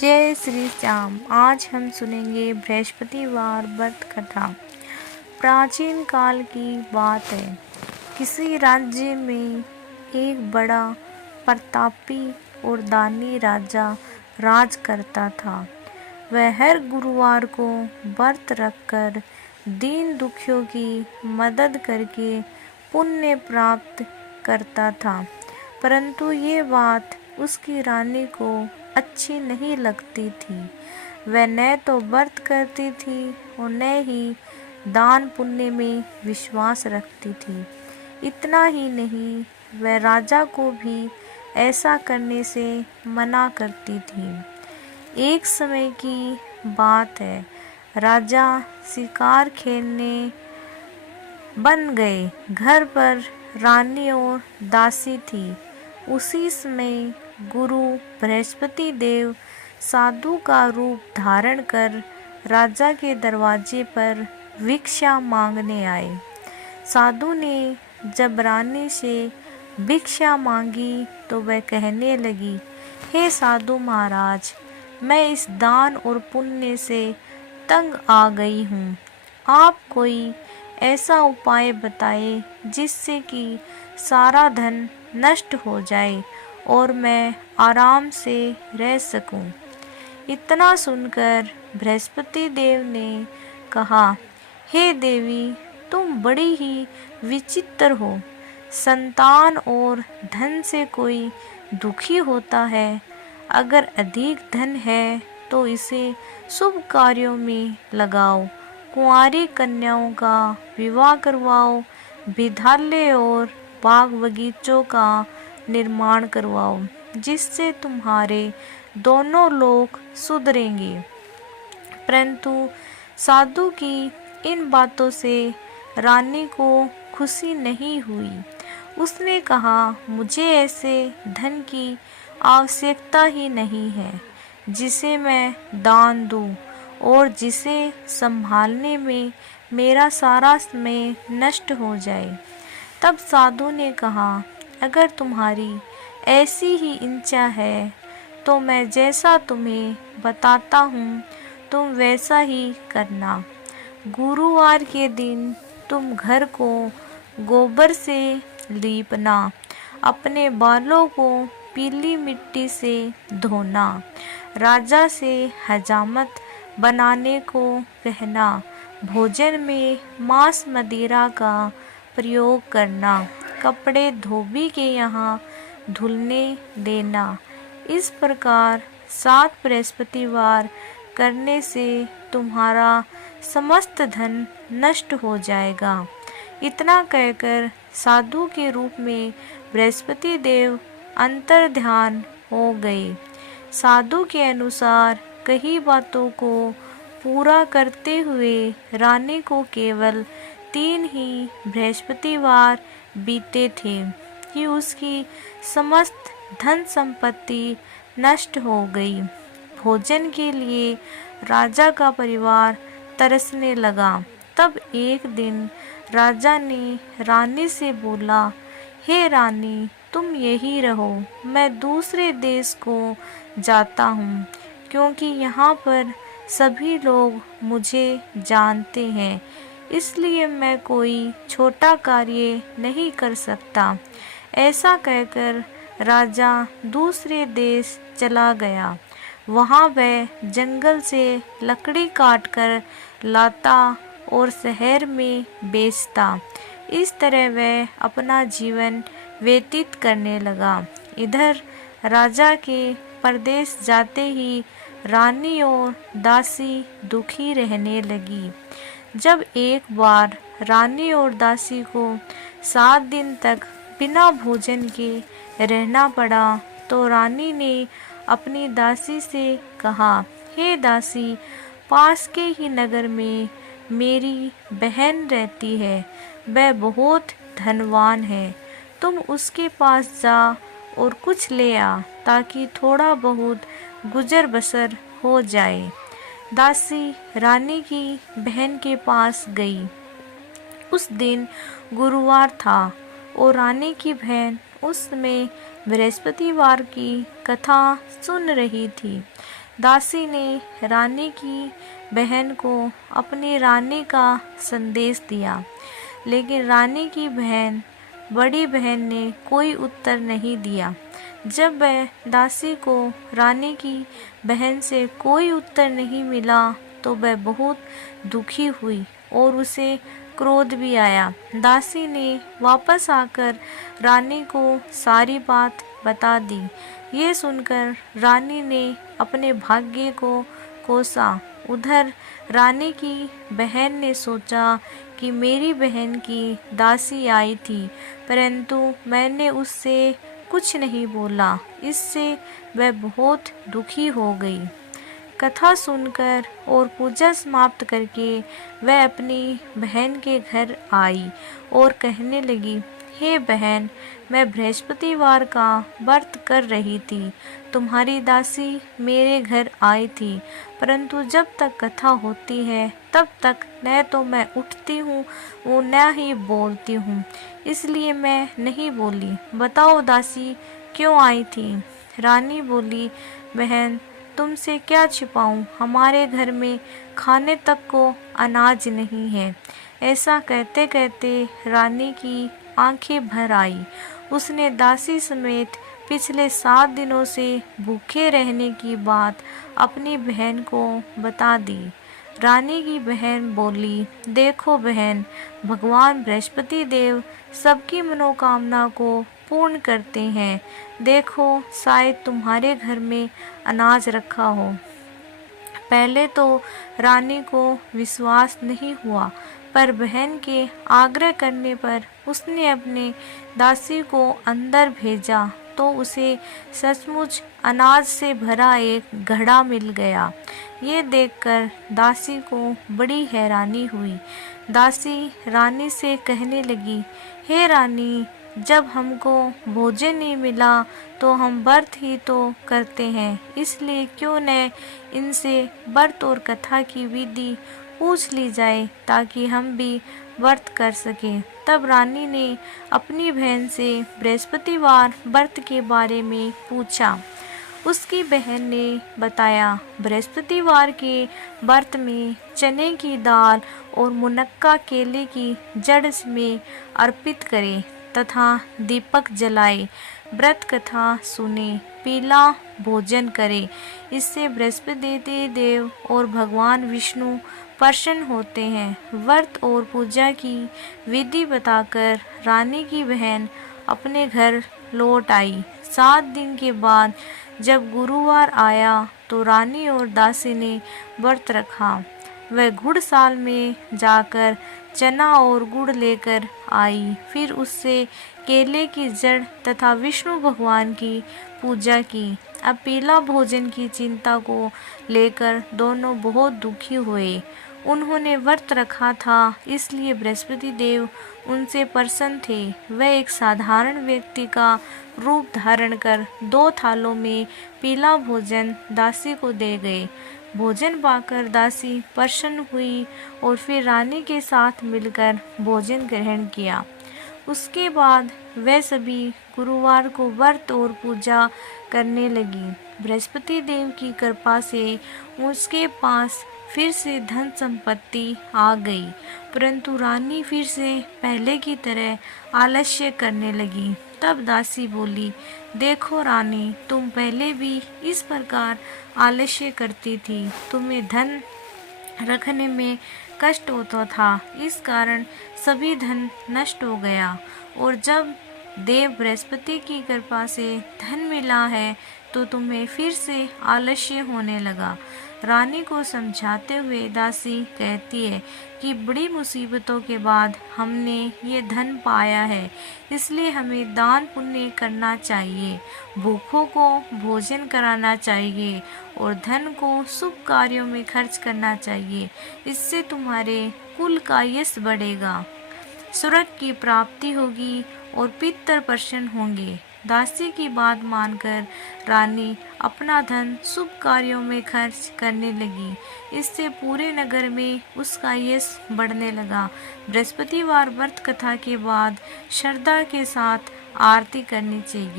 जय श्री श्याम। आज हम सुनेंगे बृहस्पतिवार व्रत कथा। प्राचीन काल की बात है। किसी राज्य में एक बड़ा प्रतापी और दानी राजा राज करता था। वह हर गुरुवार को व्रत रखकर दीन दुखियों की मदद करके पुण्य प्राप्त करता था। परंतु ये बात उसकी रानी को अच्छी नहीं लगती थी। वह न तो व्रत करती थी और न ही दान पुण्य में विश्वास रखती थी। इतना ही नहीं, वह राजा को भी ऐसा करने से मना करती थी। एक समय की बात है। राजा शिकार खेलने बन गए। घर पर रानी और दासी थी। उसी समय गुरु बृहस्पति देव साधु का रूप धारण कर राजा के दरवाजे पर भिक्षा मांगने आए। साधु ने जब रानी से भिक्षा मांगी तो वह कहने लगी, हे साधु महाराज, मैं इस दान और पुण्य से तंग आ गई हूँ। आप कोई ऐसा उपाय बताए जिससे कि सारा धन नष्ट हो जाए और मैं आराम से रह सकूं। इतना सुनकर बृहस्पति देव ने कहा, हे देवी, तुम बड़ी ही विचित्र हो। संतान और धन से कोई दुखी होता है। अगर अधिक धन है तो इसे शुभ कार्यों में लगाओ। कुंवारी कन्याओं का विवाह करवाओ। विद्यालय और बाग बगीचों का निर्माण करवाओ, जिससे तुम्हारे दोनों लोग सुधरेंगे। परंतु साधु की इन बातों से रानी को खुशी नहीं हुई। उसने कहा, मुझे ऐसे धन की आवश्यकता ही नहीं है जिसे मैं दान दूं और जिसे संभालने में मेरा सारा समय नष्ट हो जाए। तब साधु ने कहा, अगर तुम्हारी ऐसी ही इच्छा है तो मैं जैसा तुम्हें बताता हूँ तुम वैसा ही करना। गुरुवार के दिन तुम घर को गोबर से लीपना। अपने बालों को पीली मिट्टी से धोना। राजा से हजामत बनाने को कहना। भोजन में मांस मदिरा का प्रयोग करना। कपड़े धोबी के यहाँ धुलने देना। इस प्रकार 7 बृहस्पतिवार करने से तुम्हारा समस्त धन नष्ट हो जाएगा। इतना कहकर साधु के रूप में बृहस्पति देव अंतर्ध्यान हो गए। साधु के अनुसार कई बातों को पूरा करते हुए रानी को केवल 3 ही बृहस्पतिवार बीते थे कि उसकी समस्त धन संपत्ति नष्ट हो गई। भोजन के लिए राजा का परिवार तरसने लगा। तब एक दिन राजा ने रानी से बोला, हे रानी, तुम यही रहो, मैं दूसरे देश को जाता हूँ, क्योंकि यहाँ पर सभी लोग मुझे जानते हैं, इसलिए मैं कोई छोटा कार्य नहीं कर सकता। ऐसा कहकर राजा दूसरे देश चला गया। वहाँ वह जंगल से लकड़ी काटकर लाता और शहर में बेचता। इस तरह वह अपना जीवन व्यतीत करने लगा। इधर राजा के परदेश जाते ही रानी और दासी दुखी रहने लगी। जब एक बार रानी और दासी को 7 दिन तक बिना भोजन के रहना पड़ा तो रानी ने अपनी दासी से कहा, हे दासी, पास के ही नगर में मेरी बहन रहती है। वह बहुत धनवान है। तुम उसके पास जा और कुछ ले आ ताकि थोड़ा बहुत गुजर बसर हो जाए। दासी रानी की बहन के पास गई। उस दिन गुरुवार था और रानी की बहन उस समय बृहस्पतिवार की कथा सुन रही थी। दासी ने रानी की बहन को अपनी रानी का संदेश दिया, लेकिन रानी की बड़ी बहन ने कोई उत्तर नहीं दिया। जब वह दासी को रानी की बहन से कोई उत्तर नहीं मिला तो वह बहुत दुखी हुई और उसे क्रोध भी आया। दासी ने वापस आकर रानी को सारी बात बता दी। ये सुनकर रानी ने अपने भाग्य को कोसा। उधर रानी की बहन ने सोचा कि मेरी बहन की दासी आई थी, परंतु मैंने उससे कुछ नहीं बोला। इससे वह बहुत दुखी हो गई। कथा सुनकर और पूजा समाप्त करके वह अपनी बहन के घर आई और कहने लगी, हे बहन, मैं बृहस्पतिवार का व्रत कर रही थी। तुम्हारी दासी मेरे घर आई थी, परंतु जब तक कथा होती है तब तक न तो मैं उठती हूँ और न ही बोलती हूँ, इसलिए मैं नहीं बोली। बताओ दासी क्यों आई थी? रानी बोली, बहन, तुमसे क्या छिपाऊं, हमारे घर में खाने तक को अनाज नहीं है। ऐसा कहते कहते रानी की आंखें भर आई। उसने दासी समेत पिछले 7 दिनों से भूखे रहने की बात अपनी बहन को बता दी। रानी की बहन बोली, देखो बहन, भगवान बृहस्पति देव सबकी मनोकामना को पूर्ण करते हैं। देखो, शायद तुम्हारे घर में अनाज रखा हो। पहले तो रानी को विश्वास नहीं हुआ, पर बहन के आग्रह करने पर उसने अपने दासी को अंदर भेजा तो उसे सचमुच अनाज से भरा एक घड़ा मिल गया। ये देखकर दासी को बड़ी हैरानी हुई। दासी रानी से कहने लगी, हे रानी, जब हमको भोजन नहीं मिला तो हम व्रत ही तो करते हैं, इसलिए क्यों न इनसे व्रत और कथा की विधि पूछ ली जाए ताकि हम भी व्रत कर सकें। तब रानी ने अपनी बहन से बृहस्पतिवार व्रत के बारे में पूछा। उसकी बहन ने बताया, बृहस्पतिवार के व्रत में चने की दाल और मुनक्का केले की जड़ में अर्पित करें तथा दीपक जलाए, व्रत कथा सुने, पीला भोजन करे। इससे बृहस्पति देव और भगवान विष्णु प्रसन्न होते हैं। व्रत और पूजा की विधि बताकर रानी की बहन अपने घर लौट आई। 7 दिन के बाद जब गुरुवार आया तो रानी और दासी ने व्रत रखा। वह गुड़साल में जाकर चना और गुड़ लेकर आई, फिर उससे केले की जड़ तथा विष्णु भगवान की पूजा की। अब पीला भोजन की चिंता को लेकर दोनों बहुत दुखी हुए। उन्होंने व्रत रखा था, इसलिए बृहस्पति देव उनसे प्रसन्न थे। वह एक साधारण व्यक्ति का रूप धारण कर 2 थालों में पीला भोजन दासी को दे गए। भोजन पाकर दासी प्रसन्न हुई और फिर रानी के साथ मिलकर भोजन ग्रहण किया। उसके बाद वह सभी गुरुवार को व्रत और पूजा करने लगी। बृहस्पति देव की कृपा से उसके पास फिर से धन संपत्ति आ गई, परंतु रानी फिर से पहले की तरह आलस्य करने लगी। तब दासी बोली, देखो रानी, तुम पहले भी इस प्रकार आलस्य करती थी। तुम्हें धन रखने में कष्ट होता था, इस कारण सभी धन नष्ट हो गया, और जब देव बृहस्पति की कृपा से धन मिला है तो तुम्हें फिर से आलस्य होने लगा। रानी को समझाते हुए दासी कहती है कि बड़ी मुसीबतों के बाद हमने ये धन पाया है, इसलिए हमें दान पुण्य करना चाहिए, भूखों को भोजन कराना चाहिए और धन को शुभ कार्यों में खर्च करना चाहिए। इससे तुम्हारे कुल का यश बढ़ेगा, स्वर्ग की प्राप्ति होगी और पितर प्रसन्न होंगे। दासी की बात मानकर रानी अपना धन शुभ कार्यों में खर्च करने लगी। इससे पूरे नगर में उसका यश बढ़ने लगा। बृहस्पतिवार व्रत कथा के बाद श्रद्धा के साथ आरती करनी चाहिए।